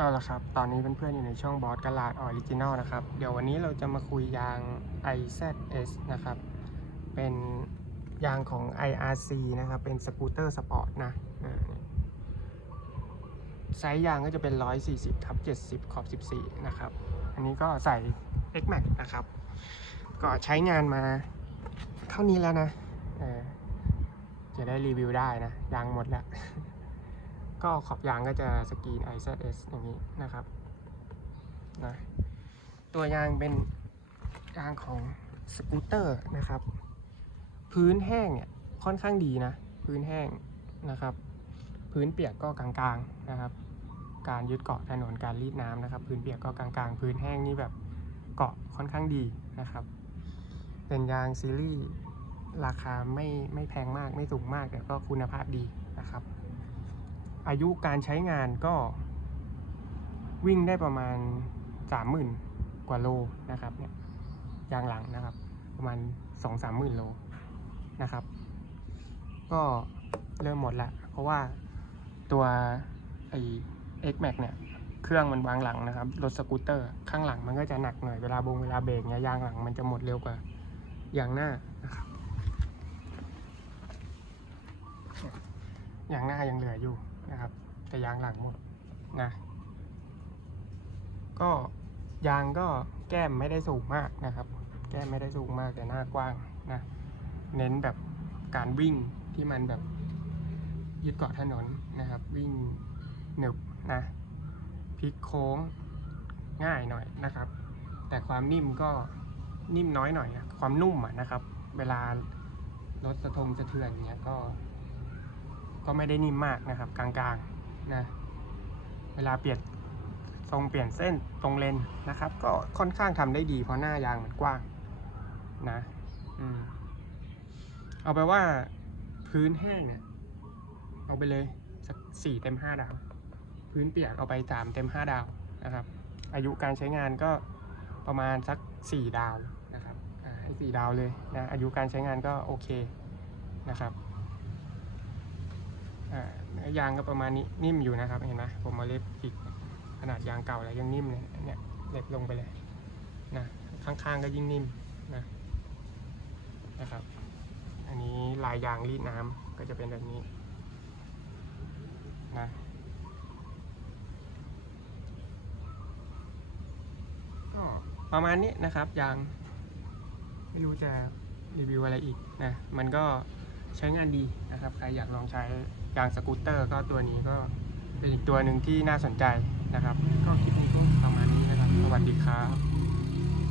เอาละครับ ตอนนี้เพื่อนๆอยู่ในช่องบอสกลาดออริจินอลนะครับ เดี๋ยววันนี้เราจะมาคุยยาง IZS นะครับ เป็นยางของ IRC นะครับ เป็นสกูตเตอร์สปอร์ตนะไซส์ยางก็จะเป็น 140ทับ70 ขอบ 14 นะครับ อันนี้ก็ใส่ X Max นะครับ ก็ใช้งานมาเท่านี้แล้วนะจะได้รีวิวได้นะ ยางหมดแล้ว ก็ขอบยางก็จะสกรีน IZS อย่างนี้นะครับนะตัวยางเป็นยางของสกูตเตอร์นะครับ พื้นแห้งเนี่ยค่อนข้างดีนะ พื้นแห้งนะครับ พื้นเปียกก็กลางๆนะครับ การยึดเกาะถนนการรีดน้ำนะครับ พื้นเปียกก็กลางๆ พื้นแห้งนี่แบบเกาะค่อนข้างดีนะครับ เป็นยางซีรีส์ราคาไม่ไม่แพงมากไม่สูงมากแต่ก็คุณภาพดีนะครับ อายุการใช้งานก็วิ่งได้ประมาณสามหมื่นกว่าโลนะครับเนี่ยยางหลังนะครับ ประมาณสองสามหมื่นโลนะครับ ก็เริ่มหมดละ เพราะว่าตัวไอ X Max เนี่ย เครื่องมันวางหลังนะครับ รถสกูตเตอร์ข้างหลังมันก็จะหนักหน่อย เวลาบงเวลาเบรกเนี่ยยางหลังมันจะหมดเร็วกว่ายางหน้านะครับยางหน้ายังเหลืออยู่ นะครับแต่ยางหลังหมดนะก็ยางก็แก้มไม่ได้สูงมากนะครับ แก้มไม่ได้สูงมากแต่หน้ากว้างนะเน้นแบบการวิ่งที่มันแบบยึดเกาะถนนนะครับ วิ่งหนึบนะพลิกโค้งง่ายหน่อยนะครับ แต่ความนิ่มก็นิ่มน้อยหน่อยนะความนุ่มอะนะครับ เวลารถสะทงสะเทือนเงี้ยก็ ก็ไม่ได้นิ่มมากนะครับ กลางๆนะเวลาเปลี่ยนทรงเปลี่ยนเส้นตรงเลนนะครับ ก็ค่อนข้างทำได้ดีเพราะหน้ายางมันกว้างนะอืมเอาไปว่าพื้นแห้งเนี่ยเอาไปเลยสักสี่เต็มห้าดาว พื้นเปียกเอาไปสามเต็มห้าดาวนะครับ อายุการใช้งานก็ประมาณสักสี่ดาวนะครับให้สี่ดาวเลยนะอายุการใช้งานก็โอเคนะครับ ยางก็ประมาณนี้นิ่มอยู่นะครับเห็นไหมผมมาเล็บจิกขนาดยางเก่าแล้วยังนิ่มเลยเนี่ยเล็บลงไปเลยนะข้างๆก็ยิ่งนิ่มนะนะครับ อันนี้ลายยางรีดน้ำก็จะเป็นแบบนี้นะก็ประมาณนี้นะครับยางไม่รู้จะรีวิวอะไรอีกนะมันก็ ใช้งานดีนะครับใครอยากลองใช้ยางสกูตเตอร์ก็ตัวนี้ก็เป็นอีกตัวหนึ่งที่น่าสนใจนะครับ ก็คลิปนี้ก็ประมาณนี้นะครับ สวัสดีครับ